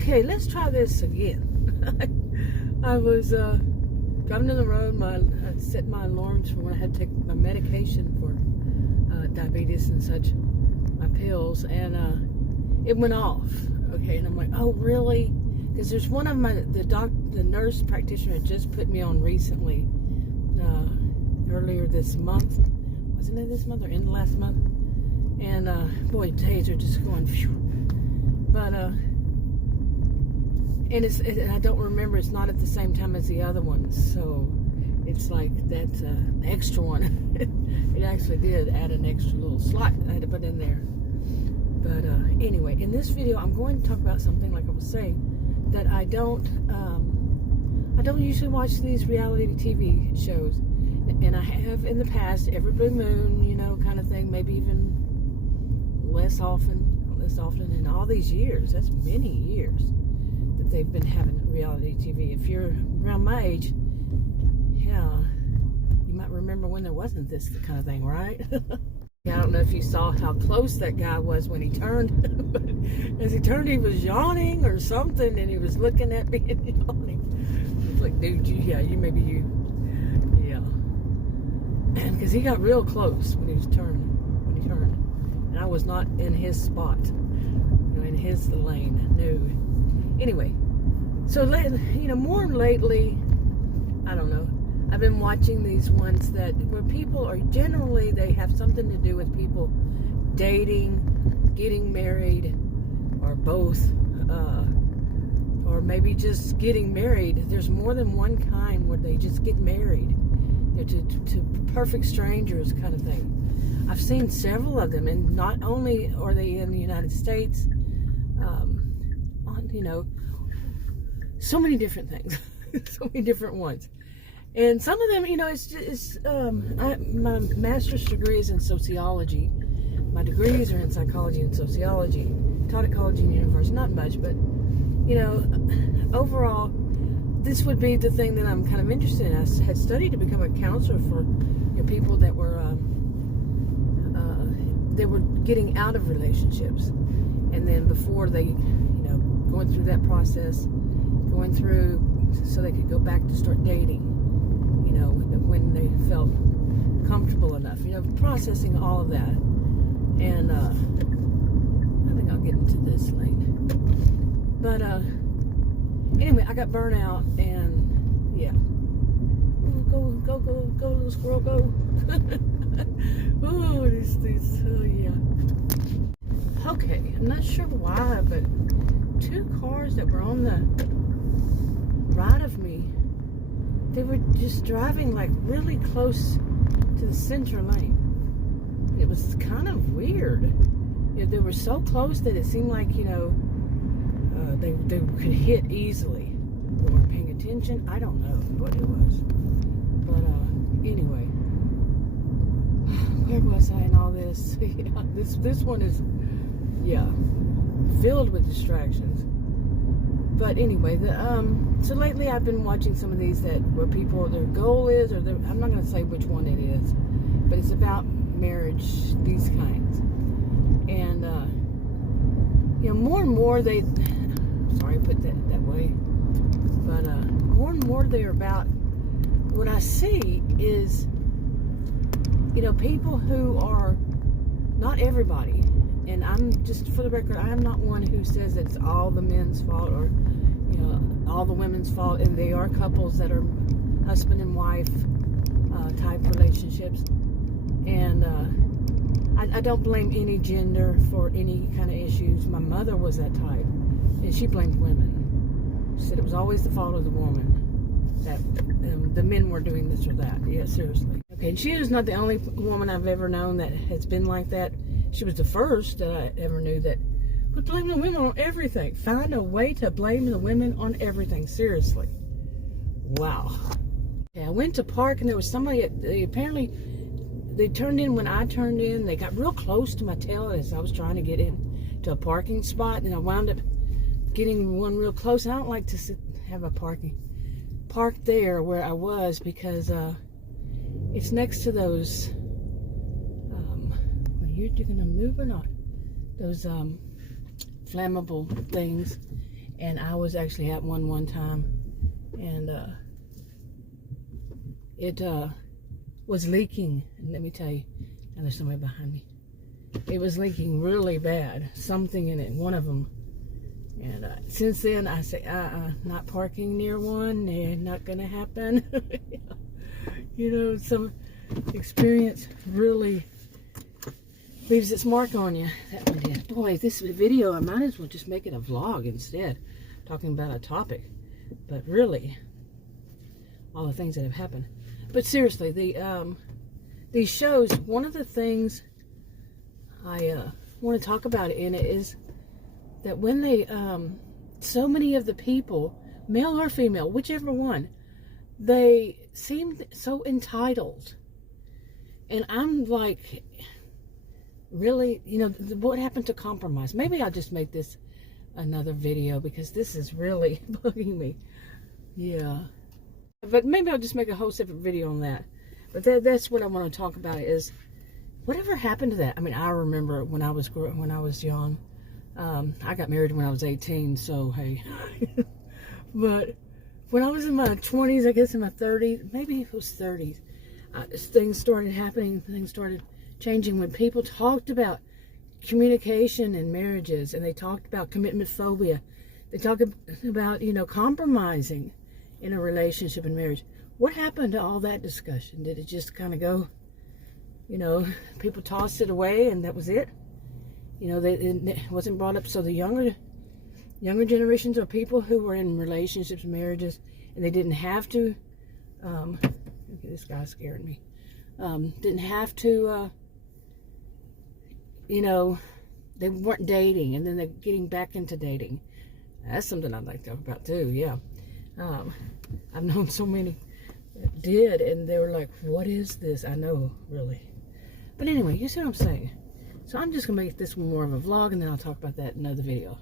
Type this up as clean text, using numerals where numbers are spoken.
Okay, let's try this again. I was driving down the road. I set my alarms for when I had to take my medication for diabetes and such, my pills, and it went off. Okay, and I'm like, oh really? Because there's one of the nurse practitioner had just put me on recently, earlier this month. Wasn't it this month or in the last month? And boy, days are just going phew. But and I don't remember, it's not at the same time as the other ones, so it's like that extra one. It actually did add an extra little slot I had to put in there. But anyway, in this video I'm going to talk about something, like I was saying, that I don't usually watch these reality TV shows, and I have in the past, every blue moon, you know, kind of thing, maybe even less often in all these years. That's many years that they've been having reality TV. If you're around my age, yeah, you might remember when there wasn't this kind of thing, right? I don't know if you saw how close that guy was when he turned. But as he turned, he was yawning or something, and he was looking at me and yawning. It's like, dude, yeah. Because he got real close when he turned, and I was not in his spot, in his lane. No. Anyway, so more lately, I don't know. I've been watching these ones where people are generally, they have something to do with people dating, getting married, or both, or maybe just getting married. There's more than one kind where they just get married, to perfect strangers kind of thing. I've seen several of them, and not only are they in the United States, so many different things, so many different ones. And some of them, my master's degree is in sociology. My degrees are in psychology and sociology. Taught at college and university, not much, but, overall, this would be the thing that I'm kind of interested in. I had studied to become a counselor for people that were getting out of relationships, and then before they, going through that process, so they could go back to start dating, when they felt comfortable enough, processing all of that. And I think I'll get into this later. But anyway, I got burnt out, and yeah. Go, little squirrel, go. Oh, yeah. Okay, I'm not sure why, but two cars that were on the right of me, they were just driving like really close to the center lane. It was kind of weird. They were so close that it seemed like, they could hit easily. They weren't paying attention. I don't know what it was. But anyway, where was I in all this? Yeah, this one is, filled with distractions. But anyway, so lately I've been watching some of these where people, their goal is, I'm not going to say which one it is, but it's about marriage, these kinds. And, more and more sorry I put that way, but more and more they're about, what I see is, people who are, not everybody, and I'm just, for the record, I'm not one who says it's all the men's fault or, all the women's fault, and they are couples that are husband and wife type relationships. And I don't blame any gender for any kind of issues. My mother was that type, and she blamed women. She said it was always the fault of the woman, that the men were doing this or that. Yeah, seriously. Okay, and she is not the only woman I've ever known that has been like that. She was the first that I ever knew that would blame the women on everything. Find a way to blame the women on everything. Seriously. Wow. Okay, I went to park, and there was somebody, apparently, they turned in when I turned in. They got real close to my tail as I was trying to get in to a parking spot, and I wound up getting one real close. I don't like to have a park there where I was, because it's next to those, you're gonna move or not? Those flammable things, and I was actually at one time, and it was leaking. And let me tell you, now there's somebody behind me. It was leaking really bad, something in it, one of them. And since then, I say, not parking near one, not gonna happen. You know, some experience really leaves its mark on you. That one did. Boy, this video, I might as well just make it a vlog instead, talking about a topic. But really, all the things that have happened. But seriously, these shows, one of the things I want to talk about in it is that when they, so many of the people, male or female, whichever one, they seem so entitled. And I'm like, really, you know, what happened to compromise? Maybe I'll just make this another video, because this is really bugging me. Yeah. But maybe I'll just make a whole separate video on that. But that's what I want to talk about, is whatever happened to that. I mean, I remember when I was young. I got married when I was 18, so hey. But when I was in my 20s, I guess in my 30s, maybe it was 30s, things started happening, things started changing when people talked about communication in marriages, and they talked about commitment phobia. They talked about, you know, compromising in a relationship and marriage. What happened to all that discussion? Did it just kind of go, you know, people tossed it away and that was it? You know, it wasn't brought up. So the younger generations, or people who were in relationships, marriages, and they didn't have to, okay, this guy scared me, didn't have to, you know, they weren't dating, and then they're getting back into dating. That's something I'd like to talk about too, yeah. I've known so many that did, and they were like, what is this? I know, really. But anyway, you see what I'm saying? So I'm just going to make this one more of a vlog, and then I'll talk about that in another video.